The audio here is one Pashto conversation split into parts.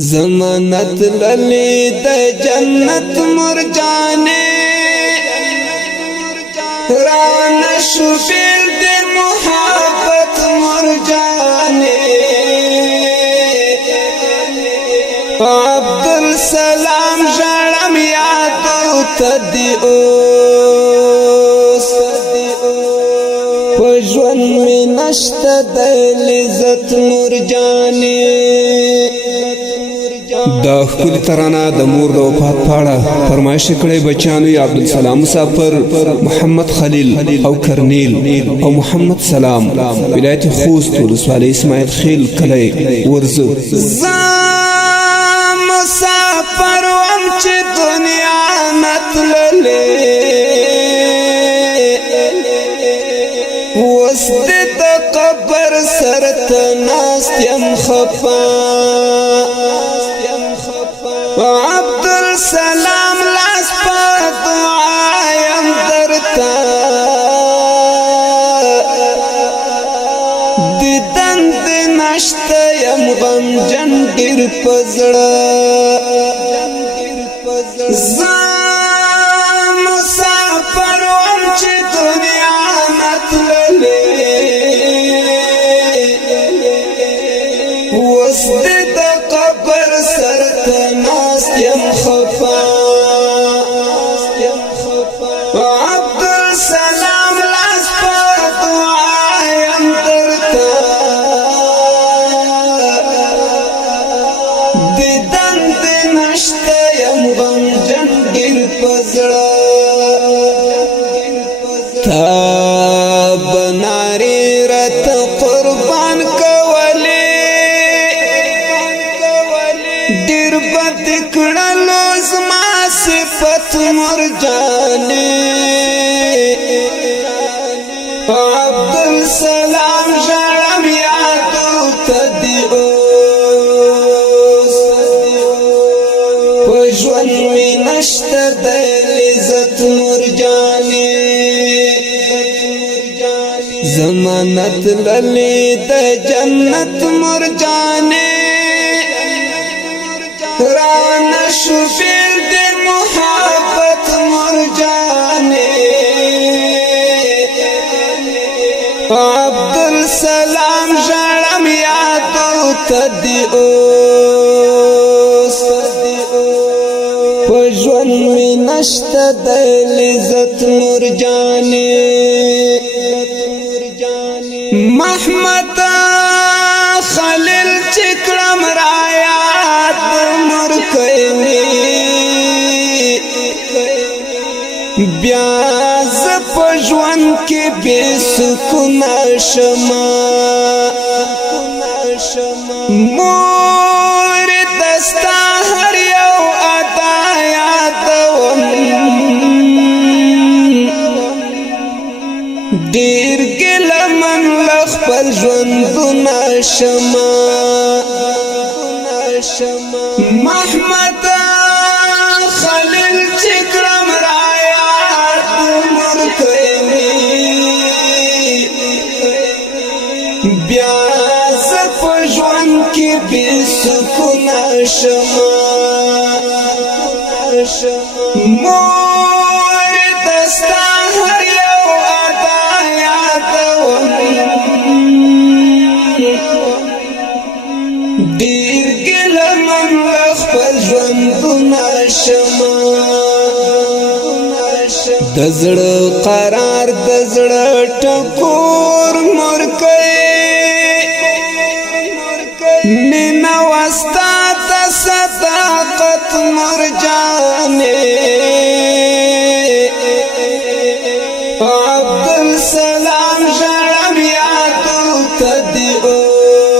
زمانت للی د جنت مرجانے رانا شبیر د محبت مرجانے عبدالسلام جڑم یادو تدیوس پجون میں نشت دل عزت مرجانے دا خپل ترانه د مور د وفات پاړه فرمایش کړي بچانو عبدالسلام مسافر محمد خلیل او کرنیل او محمد سلام ولایت خوست ولسوالۍ اسماعیل خیل کلی ورزه زام مسافر وم چې دنیا نتللې وس د قبر سرته ناست یم خفا عبدالسلام لاس پا دعایم درتا دیدن دی نشتا یم غم جنگیر پزڑا زام مسافر وم چی دنیا نتللی وسط دا قبر سرطنا یم خفا عبدالسلام لاس پا دعایم درتا دیدن دی نشتا یم غم جنگیر پزڑا تا بناری رت قربان کولی دیر بد کڑلو زما صفت مرجانے عبدالسلام جڑم یادو تدیوس پجون میں نشت دل عزت مرجانے زمانت للی د جنت مرجانے رانا شبیر د محبت مرجانے عبدالسلام جڑم یادو تدیوس پجون میں نشت دل عزت مرجانے محمد خلیل چکرم رایات مرکینی بیاز پجوان کی بے سکون شما مور دستا ہر یو ادا یادون دیر گل من لخپل ژوندونه شما محمد خلیل چکرم رایات مرکینی بیا زپ ژوند کی بے سکون شما مور دستا هر یو ادا یادون دیر گل من لخپل ژوندونه شما د زړه قرار د زړه ټکور مرکې مینا واستا د صداقت مرجانے عبدالسلام جڑم یادو تدیوس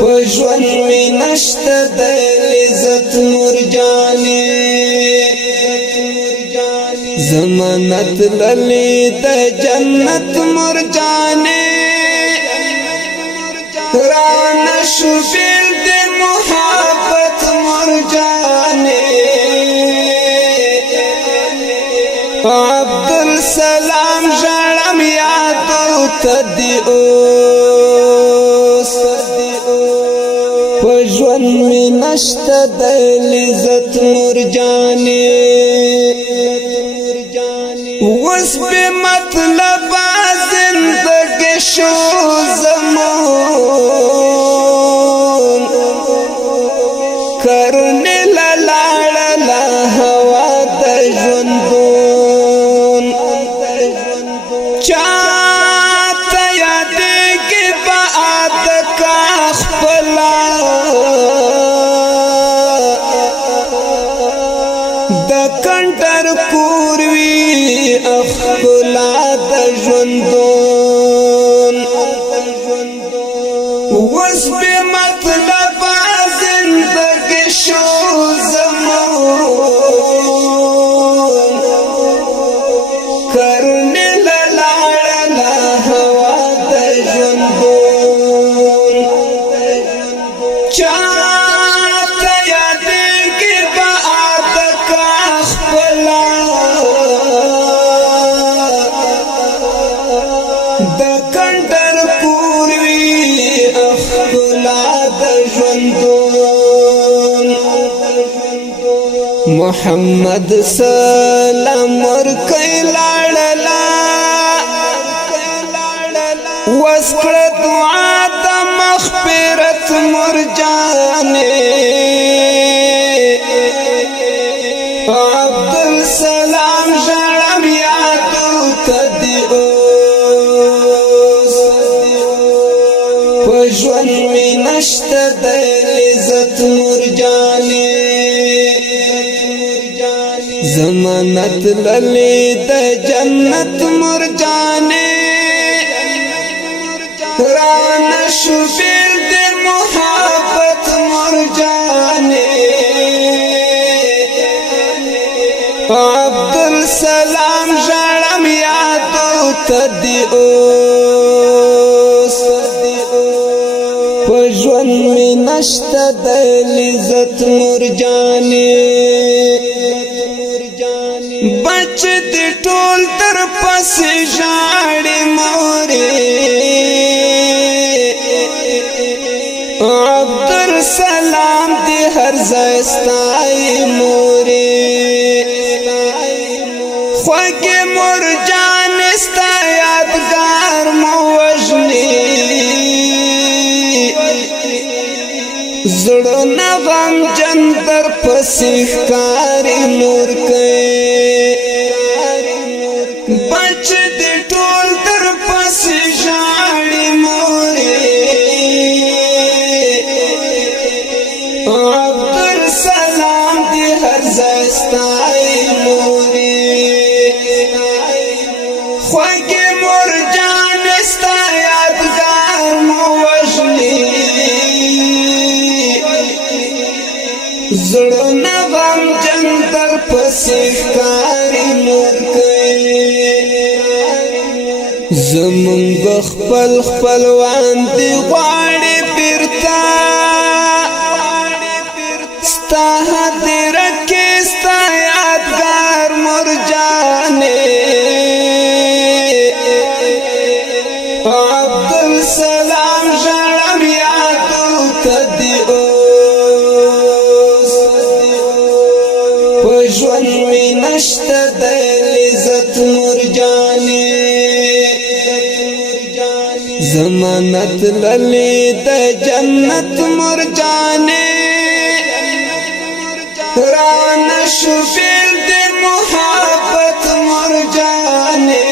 پجون میں نشت دل عزت مرجانے زمانت للی د جنت مرجانے رانا شبیر د محبت مرجانے عبدالسلام جڑم یادو تدیوس می نشته د لذت مرجانې وس به مطلب زندګي شو زمون کرنے لاړ لا هوا د ژوندون چاته یادېږي بعد کا خپلا د کنټر کوروي خپلا د ژوندون وس به مطلب زندګي شو زمون کرنے لاړ لا هوا د ژوندون چاته یادېږي بعد کا خپلا د کنټر کوروي خپلا د ژوندون محمد سلام ورکړ لاړلا واسکړه دعا د مغفرت مرجانې عبدالسلام ژړم یادو ته دې اوس په ژوند مې نشته د لذت مرجانې زمانت للی د جنت مرجانې رانه شو بیل د محبت مرجانې عبدالسلام ژړم یادو ته دې اوس په ژوند مې نشته د لذت مرجانې بچ دې ټول تر پسې ژاړي مورې عبدالسلام دې هر ځای ستایي مورې خوږې مرجانې ستا یادګار مو وژني زړونه غمجن در پسې ښکاري نور کوي بچ دې ټول در پسې ژاړي مورې عبدالسلام دې هر ځای ستایي مورې خوږې مرجانې ستا یادګار مو وژني زړونه غمجن در پسې ښکاري نور کوي زمونږ خپل خپلوان دې غواړي بیرته ستا هدیره کې ستا یادګار مرجانې عبدالسلام ژړم یادو ته دې اوس په ژوند مې نشته د لذت مرجانې زمانت للی د جنت مرجانې رانه شو بیل د محبت مرجانې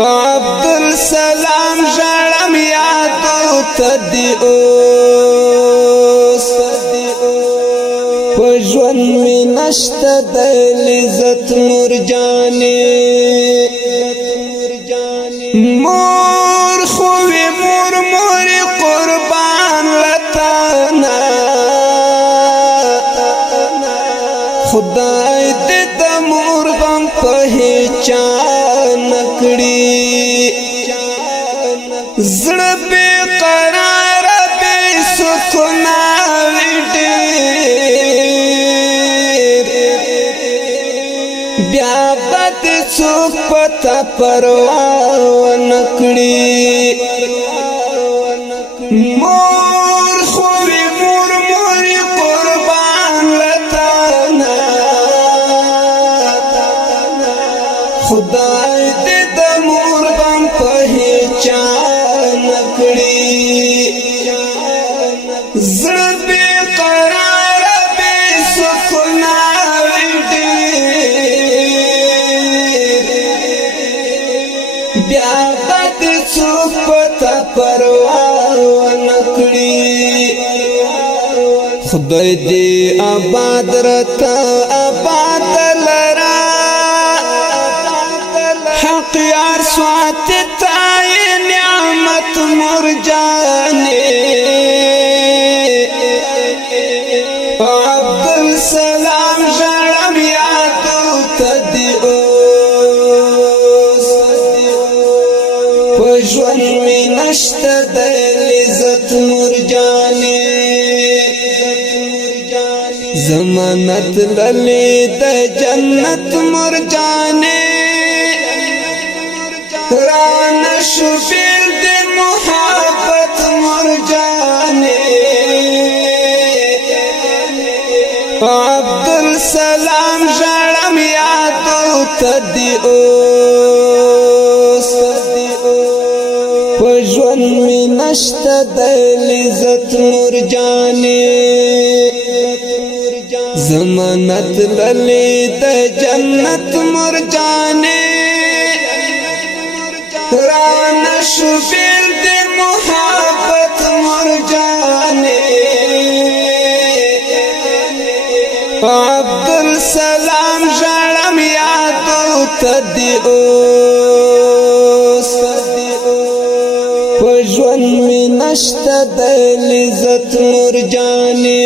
عبدالسلام ژړم یادو ته دې اوس په ژوند مې نشته د لذت مرجانې مور خوی مور مور قربان لتانا خدای دې د مور غم په هیچا نکړي زړه بے قرار بے سکون بیا بد څوک پتا پروا نکړي مور خوی مور موری قربان لتانا خدای دې د مور بم پہچان کړي زړه بے قرار بے سکون بیا بد څوک پتا پروا ونکړي خدای دې آباد رتا آباد لرا حق یار سوات تای نعمت مرجانه عبد السلام جرم یادو تدیوس پجون می نشت دل عزت مرجانه زمانت للی د جنت مرجانه ران شفیل د محبت مرجانه عبد السلام جرم یادو تدیوس پجون می نشت دل عزت مرجانه زمانت للی د جنت مرجانه ران شفیل د محبت مرجانه عبد السلام جرم یادو تدیوس پجون می نشت دل عزت مرجانه